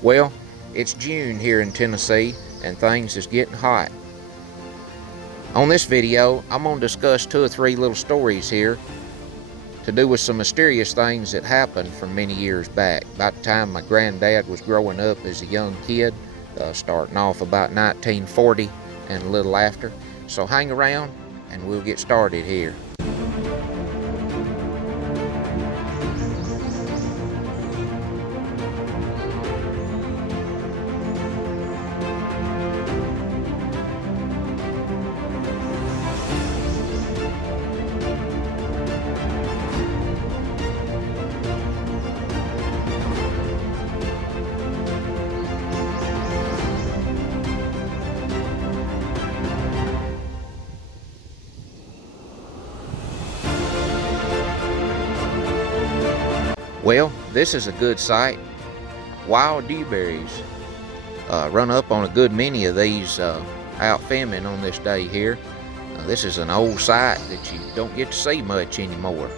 Well, it's June here in Tennessee and things is getting hot. On this video, I'm going to discuss 2 or 3 little stories here to do with some mysterious things that happened from many years back, about the time my granddad was growing up as a young kid, starting off about 1940 and a little after. So hang around and we'll get started here. Well, this is a good sight. Wild dewberries. Run up on a good many of these out filming on this day here. This is an old sight that you don't get to see much anymore.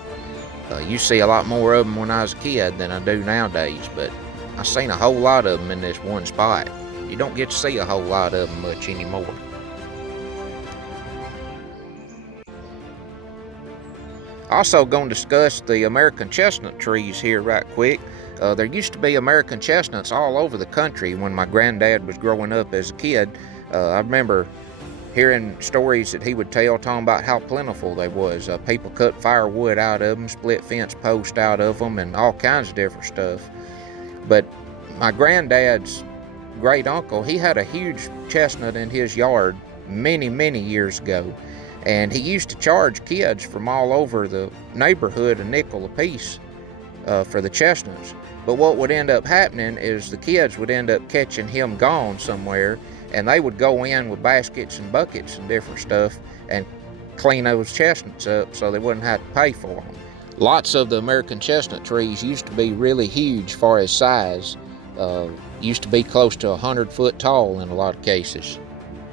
You see a lot more of them when I was a kid than I do nowadays, but I've seen a whole lot of them in this one spot. You don't get to see a whole lot of them much anymore. Also going to discuss the American chestnut trees here right quick. There used to be American chestnuts all over the country when my granddad was growing up as a kid. I remember hearing stories that he would tell, talking about how plentiful they was. People cut firewood out of them, split fence posts out of them, and all kinds of different stuff. But my granddad's great uncle, he had a huge chestnut in his yard many years ago. And he used to charge kids from all over the neighborhood a nickel apiece for the chestnuts. But what would end up happening is the kids would end up catching him gone somewhere, and they would go in with baskets and buckets and different stuff and clean those chestnuts up so they wouldn't have to pay for them. Lots of the American chestnut trees used to be really huge far as size. Used to be close to 100 foot tall in a lot of cases.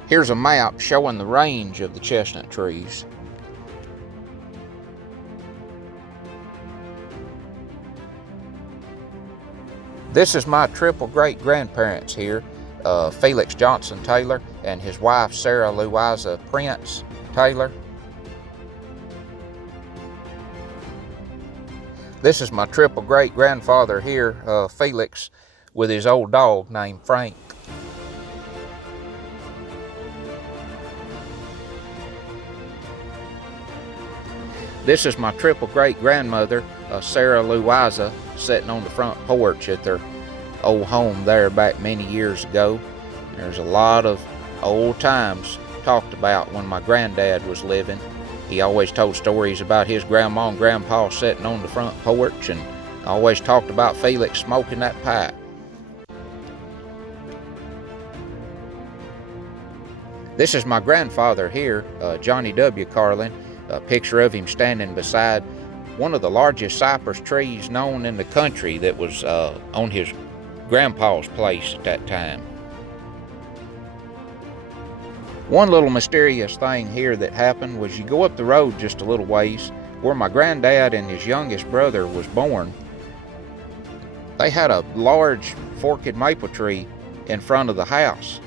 Here's a map showing the range of the chestnut trees. This is my triple great grandparents here, Felix Johnson Taylor and his wife Sarah Louisa Prince Taylor. This is my triple great grandfather here, Felix, with his old dog named Frank. This is my triple great grandmother, Sarah Louisa, sitting on the front porch at their old home there back many years ago. There's a lot of old times talked about when my granddad was living. He always told stories about his grandma and grandpa sitting on the front porch, and always talked about Felix smoking that pipe. This is my grandfather here, Johnny W. Carlin. A picture of him standing beside one of the largest cypress trees known in the country that was on his grandpa's place at that time. One little mysterious thing here that happened was you go up the road just a little ways where my granddad and his youngest brother was born. They had a large forked maple tree in front of the house.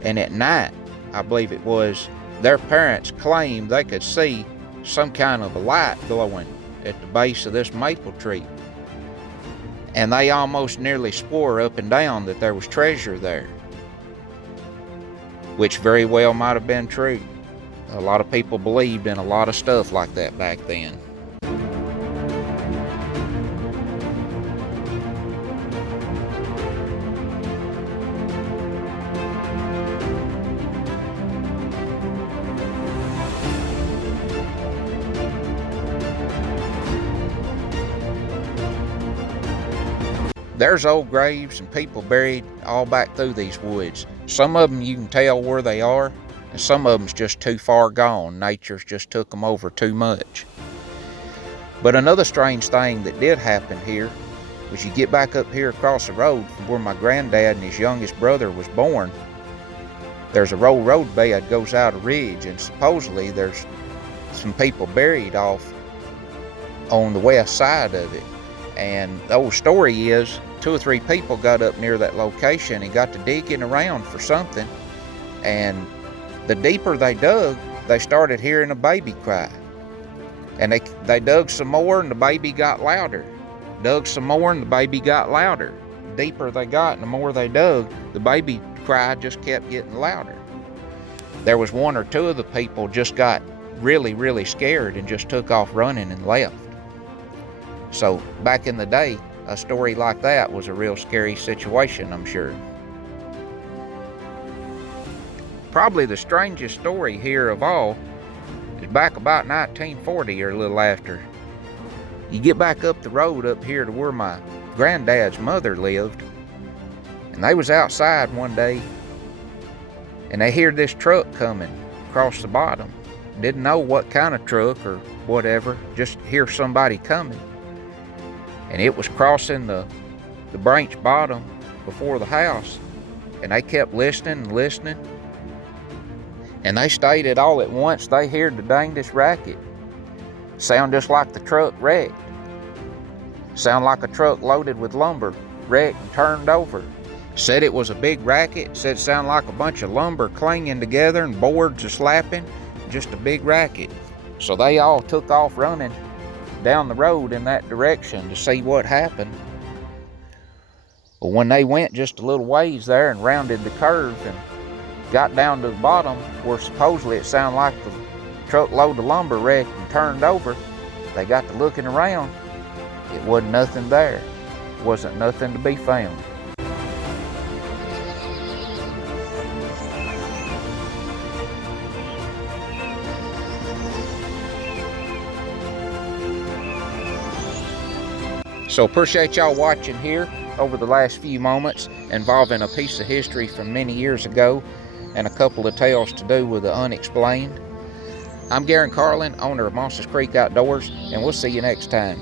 And at night, I believe it was, their parents claimed they could see some kind of a light glowing at the base of this maple tree. And they almost nearly swore up and down that there was treasure there, which very well might have been true. A lot of people believed in a lot of stuff like that back then. There's old graves and people buried all back through these woods. Some of them you can tell where they are, and some of them's just too far gone. Nature's just took them over too much. But another strange thing that did happen here was you get back up here across the road from where my granddad and his youngest brother was born. There's a road bed goes out a ridge, and supposedly there's some people buried off on the west side of it. And the old story is 2 or 3 people got up near that location and got to digging around for something. And the deeper they dug, they started hearing a baby cry. And they dug some more and the baby got louder. Dug some more and the baby got louder. The deeper they got and the more they dug, the baby cry just kept getting louder. There was 1 or 2 of the people just got really, really scared and just took off running and left. So back in the day, a story like that was a real scary situation, I'm sure. Probably the strangest story here of all is back about 1940 or a little after. You get back up the road up here to where my granddad's mother lived, and they was outside one day, and they heard this truck coming across the bottom. Didn't know what kind of truck or whatever, just hear somebody coming. And it was crossing the branch bottom before the house, and they kept listening and listening. And they stated all at once they heard the dangest racket. Sound just like the truck wrecked. Sound like a truck loaded with lumber, wrecked and turned over. Said it was a big racket, said it sounded like a bunch of lumber clanging together and boards a-slapping, just a big racket. So they all took off running down the road in that direction to see what happened. Well, when they went just a little ways there and rounded the curve and got down to the bottom where supposedly it sounded like the truckload of lumber wrecked and turned over, they got to looking around. It wasn't nothing there. Wasn't nothing to be found. So appreciate y'all watching here over the last few moments involving a piece of history from many years ago and a couple of tales to do with the unexplained. I'm Garen Carlin, owner of Monsters Creek Outdoors, and we'll see you next time.